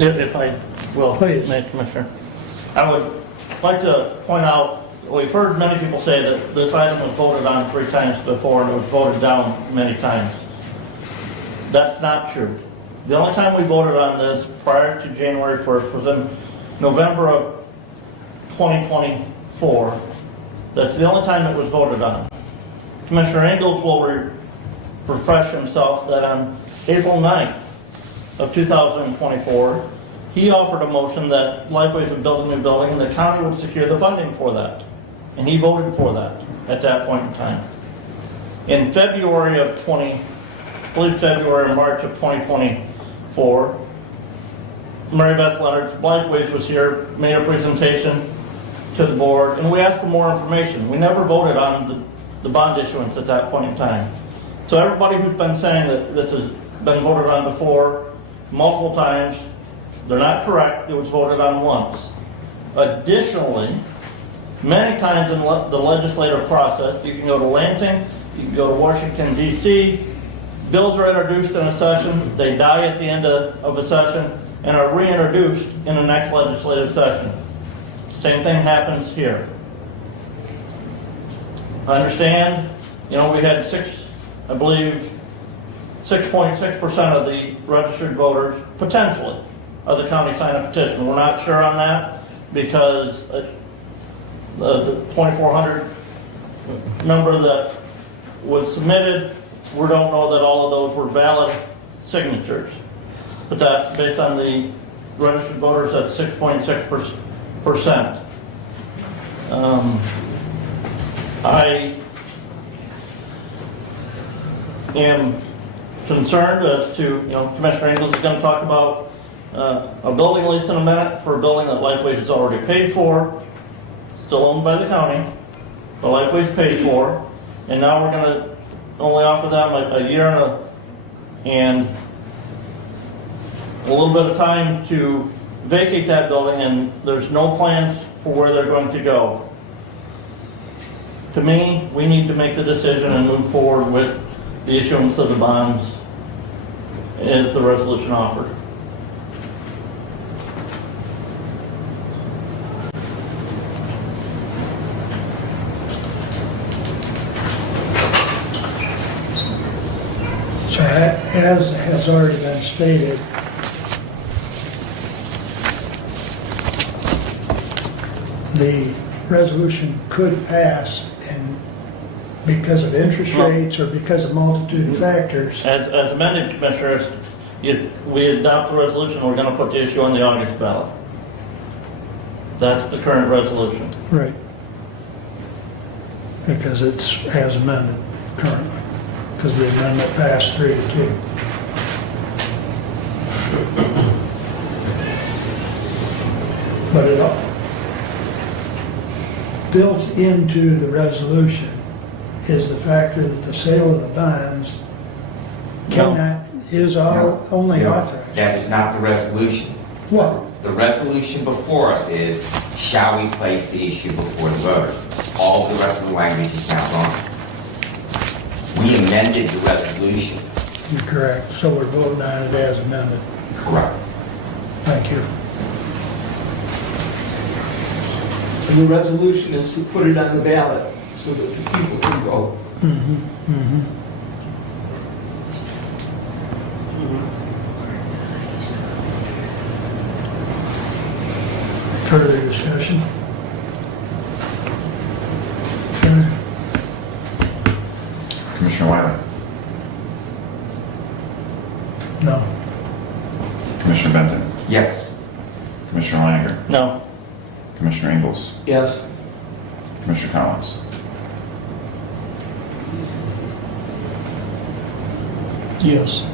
If I will, Please. Commissioner. I would like to point out, we've heard many people say that this item was voted on 3 times before and it was voted down many times. That's not true. The only time we voted on this prior to January 1st was in November of 2024. That's the only time it was voted on. Commissioner Ingles will refresh himself that on April 9th of 2024, he offered a motion that Lifeways would build a new building and the county would secure the funding for that. And he voted for that at that point in time. In February of February or March of 2024, Mary Beth Leonard from Lifeways was here, made a presentation to the board, and we asked for more information. We never voted on the bond issuance at that point in time. So everybody who's been saying that this has been voted on before, multiple times, they're not correct. It was voted on once. Additionally, many times in the legislative process, you can go to Lansing, you can go to Washington, D.C., bills are introduced in a session, they die at the end of a session, and are reintroduced in the next legislative session. Same thing happens here. I understand, we had 6.6% of the registered voters, potentially, of the county sign a petition. We're not sure on that because the 2,400 number that was submitted, we don't know that all of those were valid signatures. But that's based on the registered voters at 6.6%. I am concerned as to, Commissioner Ingles is going to talk about a building lease in a minute for a building that Lifeways has already paid for, still owned by the county, but Lifeways paid for, and now we're going to only offer them a year and a little bit of time to vacate that building, and there's no plans for where they're going to go. To me, we need to make the decision and move forward with the issuance of the bonds as the resolution offered. So as has already been stated, the resolution could pass, and because of interest rates or because of multitude of factors. As amended, Commissioners, if we adopt the resolution, we're going to put the issue on the August ballot. That's the current resolution. Right. Because it's as amended currently, because the amendment passed 3-2. But it all built into the resolution is the factor that the sale of the bonds is only authorized. That is not the resolution. What? The resolution before us is, shall we place the issue before the voters? All the rest of the language is now wrong. We amended the resolution. You're correct. So we're voting on it as amended. Correct. Thank you. And the resolution is to put it on the ballot so that the people can vote. Further discussion? Commissioner Wiley? No. Commissioner Benton? Yes. Commissioner Leininger? No. Commissioner Ingles? Yes. Commissioner Collins? Yes.